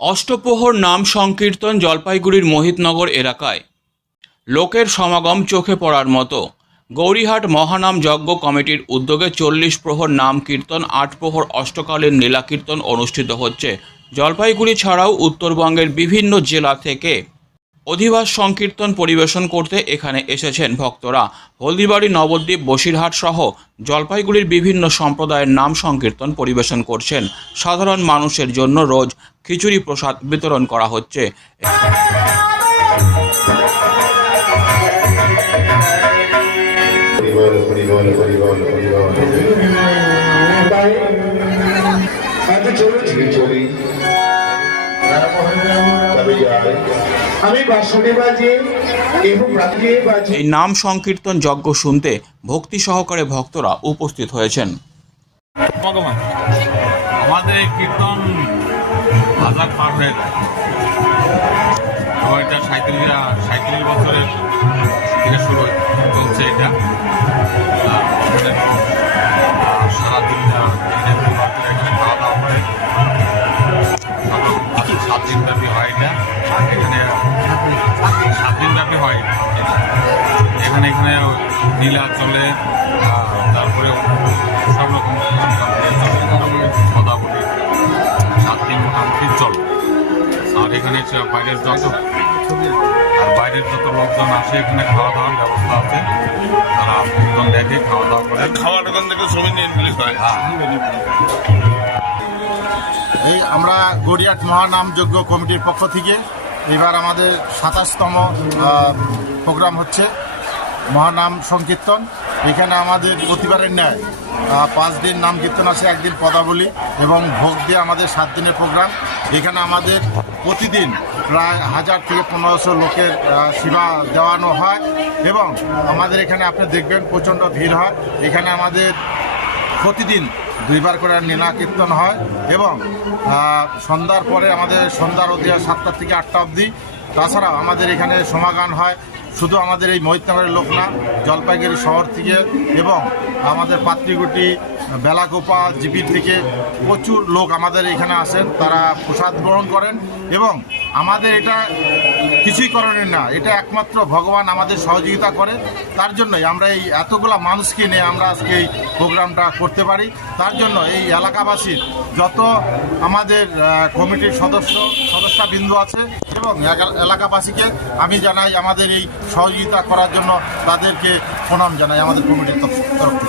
অষ্টপ্রহর নাম সংকীর্তন জলপাইগুড়ির মোহিতনগর এলাকায় লোকের সমাগম চোখে পড়ার মতো। গৌরীহাট মহানাম যজ্ঞ কমিটির উদ্যোগে 40 প্রহর নাম কীর্তন, 8 প্রহর অষ্টকালীন লীলাকীর্তন অনুষ্ঠিত হচ্ছে। জলপাইগুড়ি ছাড়াও উত্তরবঙ্গের বিভিন্ন জেলা থেকে অধিবাস সংকীর্তন পরিবেশন করতে এখানে এসেছেন ভক্তরা। হলদিবাড়ি, নবদ্বীপ, বসিরহাট সহ জলপাইগুড়ির বিভিন্ন সম্প্রদায়ের নাম সংকীর্তন পরিবেশন করছেন। সাধারণ মানুষের জন্য রোজ খিচুড়ি প্রসাদ বিতরণ করা হচ্ছে। এই নাম সংকীর্তন যজ্ঞ শুনতে ভক্তি সহকারে ভক্তরা উপস্থিত হয়েছেন। আমাদের এই কীর্তন হাজার পার হয়ে যায়। এটা 37 বছরের থেকে শুরু চলছে। এটা সারাদিন এখানে খাওয়া দাওয়া করে 7 দিনব্যাপী হয়। এটা এখানে 7 দিনব্যাপী হয়। এখানে লীলা চলে, তারপরে সব রকম সদাবলী 7 দিন মোটামুটি চলে। আর এখানে বাইরের যত লোকজন আসে, এখানে খাওয়া দাওয়ার ব্যবস্থা আছে। তারা একদম দেখে খাওয়া দাওয়া করে, খাওয়ার দোকান থেকে শ্রমিক নিয়ে হয়। এই আমরা গড়িয়াট মহানাম যজ্ঞ কমিটির পক্ষ থেকে এবার আমাদের 27তম প্রোগ্রাম হচ্ছে মহানাম সংকীর্তন। এখানে আমাদের প্রতিবারের ন্যায় 5 দিন নাম কীর্তন আছে, 1 দিন পদাবলী এবং ভোগ দিয়ে আমাদের 7 দিনের প্রোগ্রাম। এখানে আমাদের প্রতিদিন প্রায় 1000 থেকে 1500 লোকের সেবা দেওয়ানো হয় এবং আমাদের এখানে আপনি দেখবেন প্রচণ্ড ভিড় হয়। এখানে আমাদের প্রতিদিন 2 বার করে লীলা কীর্তন হয় এবং সন্ধ্যার পরে আমাদের সন্ধ্যার অধিয়া 7টা থেকে 8টা অবধি। তাছাড়াও আমাদের এখানে সমাগান হয়, শুধু আমাদের এই মোহিতনগরের লোক না, জলপাইগুড়ি শহর থেকে এবং আমাদের পাত্রীগুটি, বেলাগোপা, জিপির থেকে প্রচুর লোক আমাদের এখানে আসেন। তারা প্রসাদ গ্রহণ করেন এবং আমাদের এটা কিছুই করেন না, এটা একমাত্র ভগবান আমাদের সহযোগিতা করে। তার জন্যই আমরা এই এতগুলা মানুষকে নিয়ে আমরা আজকে এই প্রোগ্রামটা করতে পারি। তার জন্য এই এলাকাবাসীর যত আমাদের কমিটির সদস্যবৃন্দ আছে এবং এলাকাবাসীকে আমি জানাই আমাদের এই সহযোগিতা করার জন্য তাদেরকে প্রণাম জানাই আমাদের কমিটির তরফ থেকে।